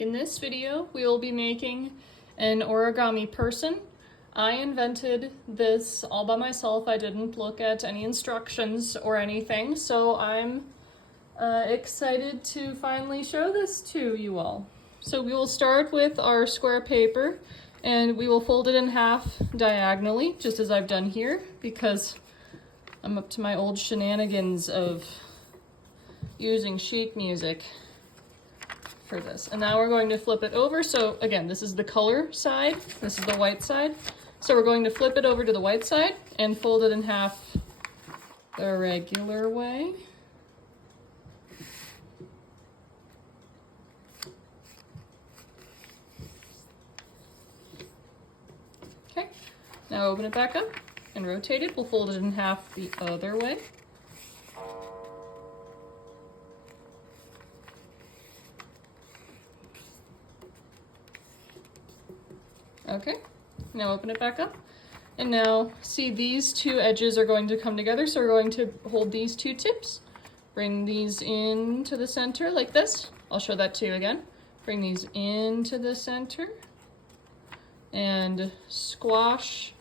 In this video, we will be making an origami person. I invented this all by myself. I didn't look at any instructions or anything, so I'm excited to finally show this to you all. So we will start with our square paper and we will fold it in half diagonally, just as I've done here, because I'm up to my old shenanigans of using sheet music for this. And now we're going to flip it over. So again, this is the color side, this is the white side. So we're going to flip it over to the white side and fold it in half the regular way. Okay, now open it back up and rotate it. We'll fold it in half the other way. Okay, now open it back up. And now see, these two edges are going to come together, so we're going to hold these two tips, bring these into the center like this. I'll show that to you again. Bring these into the center and squash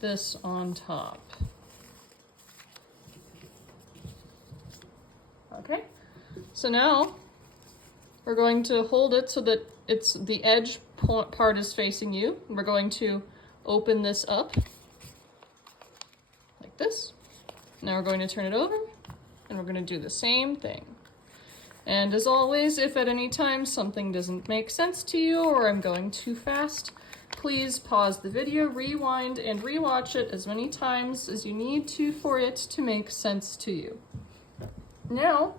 this on top. Okay, so now we're going to hold it so that it's the edge part is facing you. We're going to open this up like this. Now we're going to turn it over and we're going to do the same thing. And as always, if at any time something doesn't make sense to you or I'm going too fast, please pause the video, rewind, and rewatch it as many times as you need to for it to make sense to you. Now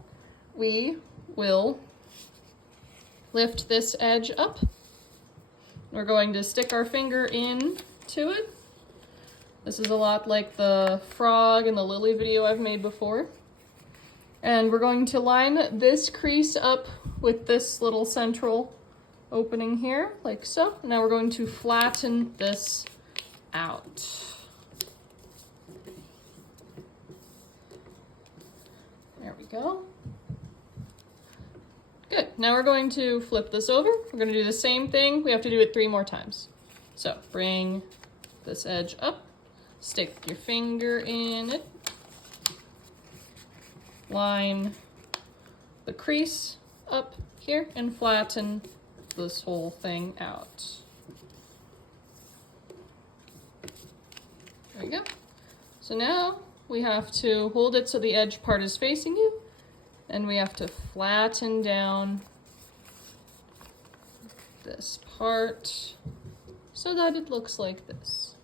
we will lift this edge up. We're going to stick our finger in to it. This is a lot like the frog and the lily video I've made before. And we're going to line this crease up with this little central opening here, like so. Now we're going to flatten this out. There we go. Good, now we're going to flip this over. We're going to do the same thing. We have to do it 3 more times. So bring this edge up, stick your finger in it, line the crease up here, and flatten this whole thing out. There we go. So now we have to hold it so the edge part is facing you, and we have to flatten down this part so that it looks like this.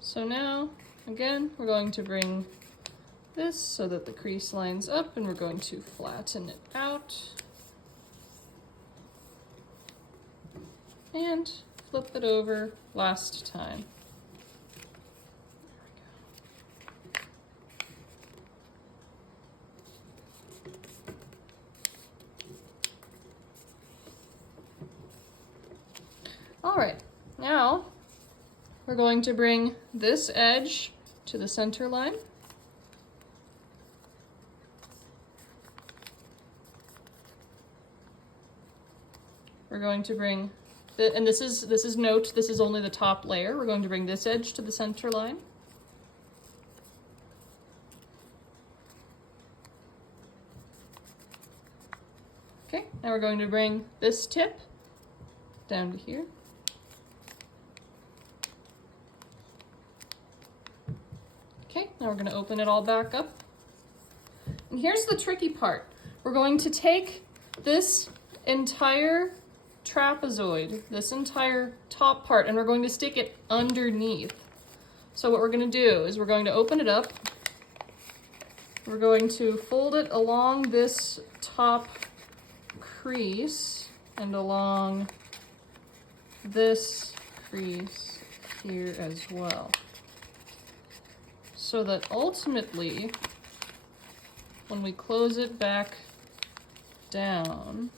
So now, again, we're going to bring this so that the crease lines up, and we're going to flatten it out. And flip it over last time. All right, now we're going to bring this edge to the center line. We're going to bring, and this is note, this is only the top layer. We're going to bring this edge to the center line. Okay, now we're going to bring this tip down to here. Okay, now we're going to open it all back up. And here's the tricky part. We're going to take this entire trapezoid, this entire top part, and we're going to stick it underneath. So what we're going to do is we're going to open it up. We're going to fold it along this top crease and along this crease here as well, so that ultimately when we close it back down,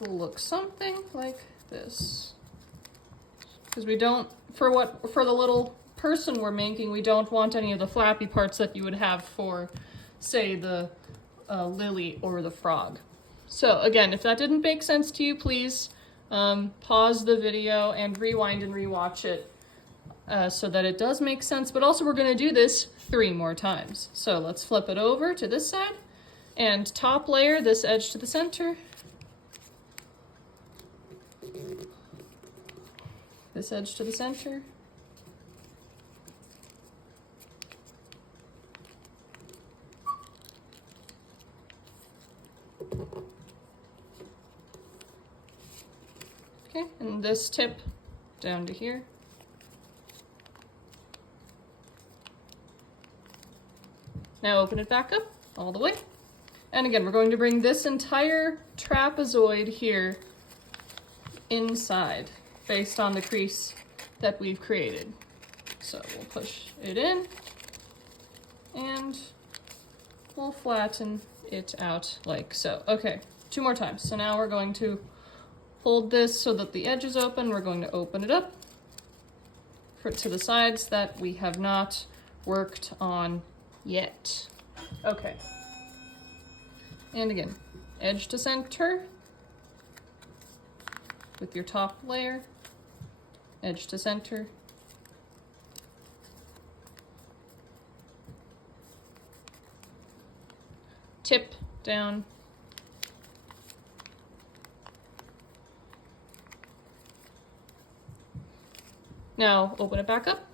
it will look something like this. Because we don't, for the little person we're making, we don't want any of the flappy parts that you would have for, say, the lily or the frog. So again, if that didn't make sense to you, please pause the video and rewind and rewatch it so that it does make sense. But also we're gonna do this 3 more times. So let's flip it over to this side and top layer this edge to the center. This edge to the center. Okay, and this tip down to here. Now open it back up all the way. And again, we're going to bring this entire trapezoid here inside based on the crease that we've created. So we'll push it in and we'll flatten it out like so. Okay, 2 more times. So now we're going to hold this so that the edge is open. We're going to open it up to the sides that we have not worked on yet. Okay. And again, edge to center with your top layer, edge to center. Tip down. Now open it back up.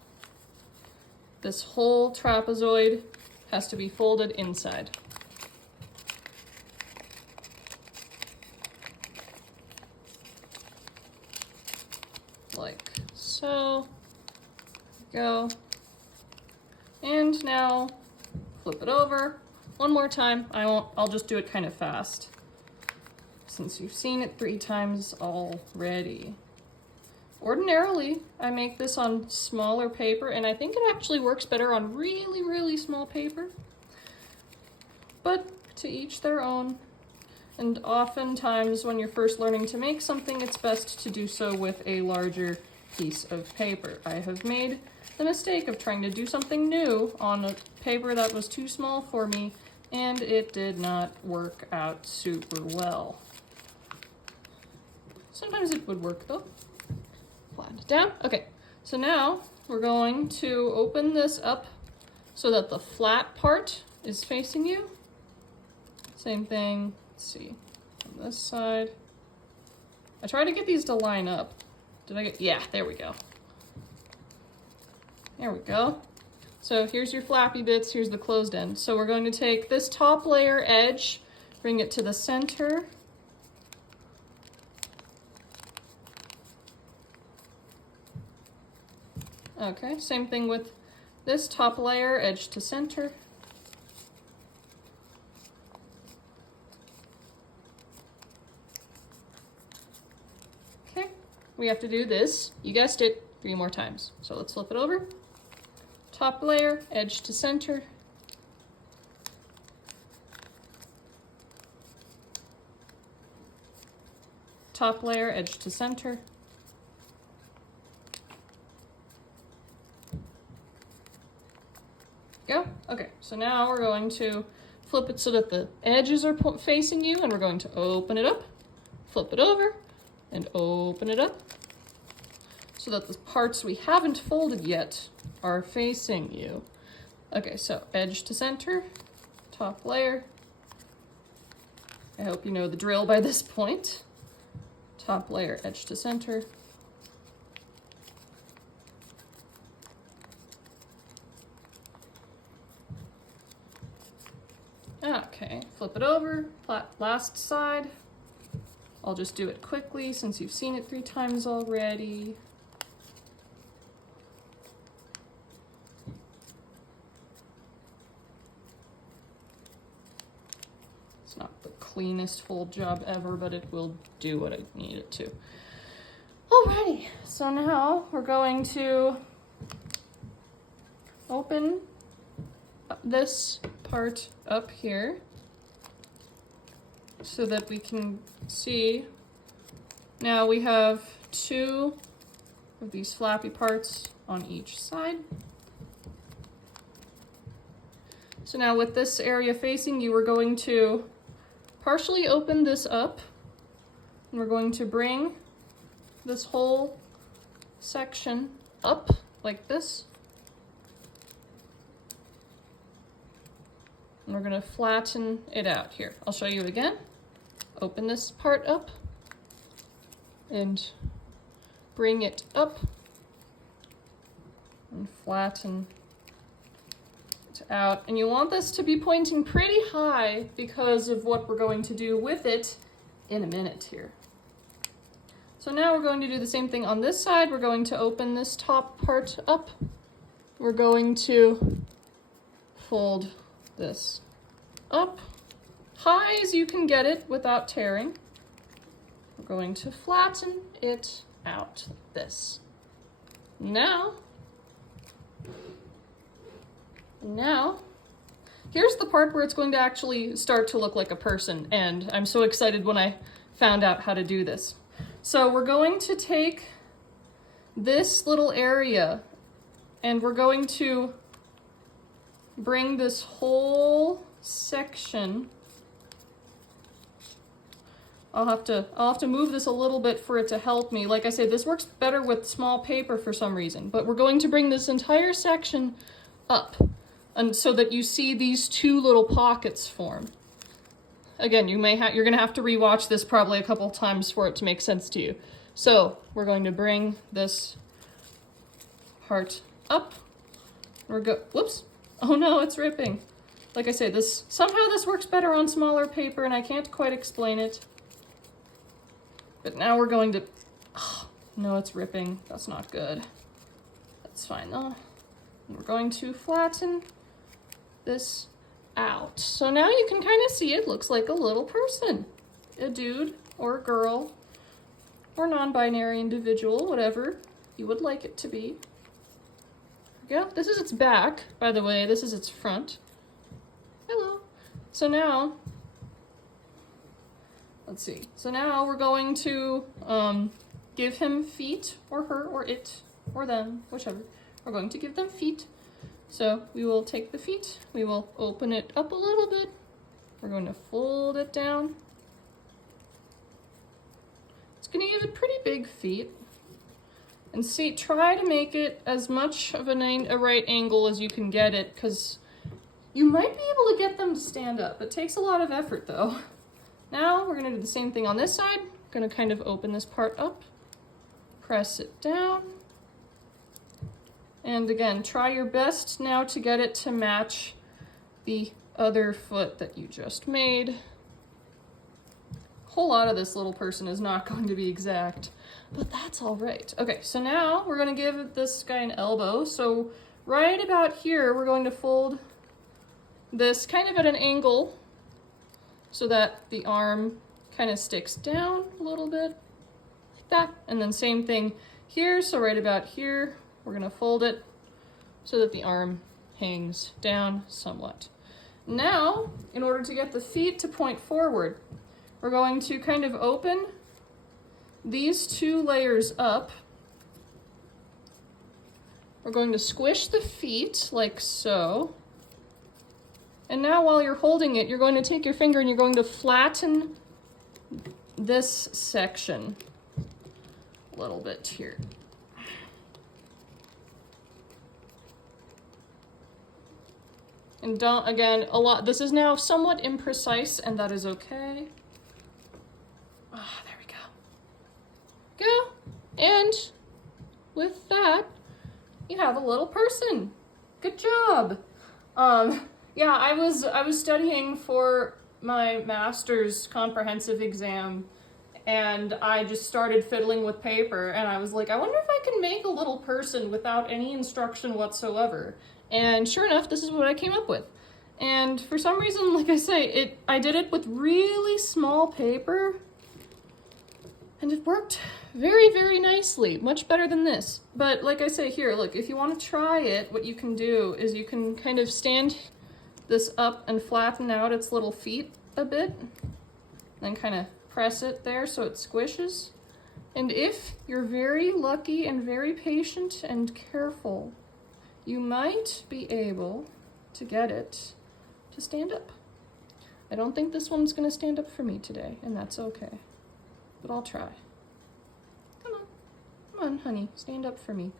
This whole trapezoid has to be folded inside. Like so. Go. And now flip it over. 1 more time. I'll just do it kind of fast since you've seen it 3 times already. Ordinarily, I make this on smaller paper, and I think it actually works better on really, really small paper. But to each their own. And oftentimes, when you're first learning to make something, it's best to do so with a larger piece of paper. I have made the mistake of trying to do something new on a paper that was too small for me, and it did not work out super well. Sometimes it would work though. Flatten it down. Okay, so now we're going to open this up so that the flat part is facing you. Same thing, let's see, on this side. I try to get these to line up. Yeah, there we go. There we go. So here's your flappy bits, here's the closed end. So we're going to take this top layer edge, bring it to the center. Okay, same thing with this top layer, edge to center. Okay, we have to do this, you guessed it, 3 more times. So let's flip it over. Top layer, edge to center. Top layer, edge to center. Go. Okay, so now we're going to flip it so that the edges are facing you, and we're going to open it up, flip it over, and open it up so that the parts we haven't folded yet are facing you. Okay, so edge to center, top layer. I hope you know the drill by this point. Top layer, edge to center. Okay, flip it over, last side. I'll just do it quickly since you've seen it 3 times already. It's not the cleanest fold job ever, but it will do what I need it to. Alrighty, so now we're going to open this part up here so that we can see. Now we have 2 of these flappy parts on each side. So now with this area facing you, we're going to partially open this up, and we're going to bring this whole section up like this. And we're gonna flatten it out here. I'll show you again. Open this part up and bring it up and flatten it out. And you want this to be pointing pretty high because of what we're going to do with it in a minute here. So now we're going to do the same thing on this side. We're going to open this top part up. We're going to fold this up high as you can get it without tearing. We're going to flatten it out like this. Now, here's the part where it's going to actually start to look like a person, and I'm so excited when I found out how to do this. So we're going to take this little area and we're going to bring this whole section. I'll have to move this a little bit for it to help me. Like I said, this works better with small paper for some reason, but we're going to bring this entire section up, and so that you see these two little pockets form. Again, you're gonna have to rewatch this probably a couple times for it to make sense to you. So we're going to bring this part up. Whoops. Oh no, it's ripping. Like I say, somehow this works better on smaller paper and I can't quite explain it. But now we're going to, oh, no, it's ripping. That's not good. That's fine though. We're going to flatten this out. So now you can kind of see it looks like a little person, a dude or a girl or non-binary individual, whatever you would like it to be. There we go. This is its back, by the way. This is its front. Hello. So now, let's see. So now we're going to give him feet, or her, or it, or them, whichever. We're going to give them feet. So we will take the feet, we will open it up a little bit. We're going to fold it down. It's going to give it pretty big feet. And see, try to make it as much of a right angle as you can get it, because you might be able to get them to stand up. It takes a lot of effort though. Now we're going to do the same thing on this side. I'm going to kind of open this part up, press it down. And again, try your best now to get it to match the other foot that you just made. A whole lot of this little person is not going to be exact, but that's all right. Okay, so now we're going to give this guy an elbow. So right about here, we're going to fold this kind of at an angle so that the arm kind of sticks down a little bit, like that. And then same thing here, so right about here, we're going to fold it so that the arm hangs down somewhat. Now, in order to get the feet to point forward, we're going to kind of open these two layers up. We're going to squish the feet like so. And now while you're holding it, you're going to take your finger and you're going to flatten this section a little bit here. And don't, again, this is now somewhat imprecise, and that is okay. Ah, there we go. Go. And with that, you have a little person. Good job. Yeah, I was studying for my master's comprehensive exam, and I just started fiddling with paper, and I was like, I wonder if I can make a little person without any instruction whatsoever. And sure enough, this is what I came up with. And for some reason, like I say, I did it with really small paper, and it worked very, very nicely, much better than this. But like I say here, look, if you want to try it, what you can do is you can kind of stand this up and flatten out its little feet a bit, then kind of press it there so it squishes. And if you're very lucky and very patient and careful, you might be able to get it to stand up. I don't think this one's gonna stand up for me today, and that's okay. But I'll try. Come on. Come on, honey. Stand up for me.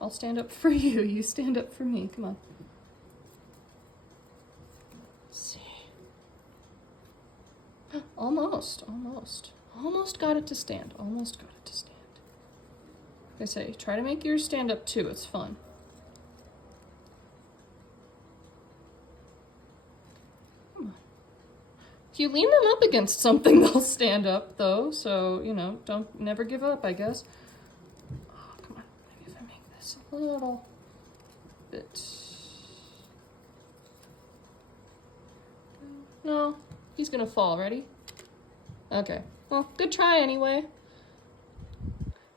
I'll stand up for you. You stand up for me. Come on. Let's see. Almost. Almost got it to stand. Almost got it to stand. Like I say, try to make yours stand up too. It's fun. Come on. If you lean them up against something, they'll stand up though. So, you know, never give up, I guess. Oh, come on. Maybe if I make this a little bit. No, he's gonna fall. Ready? Okay. Well, good try anyway.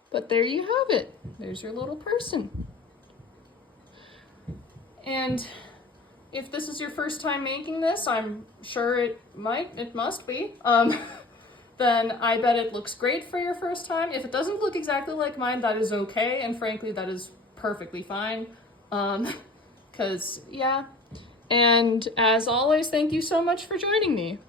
But there you have it. There's your little person. And if this is your first time making this, I'm sure it must be, then I bet it looks great for your first time. If it doesn't look exactly like mine, that is okay. And frankly, that is perfectly fine. 'Cause yeah. And as always, thank you so much for joining me.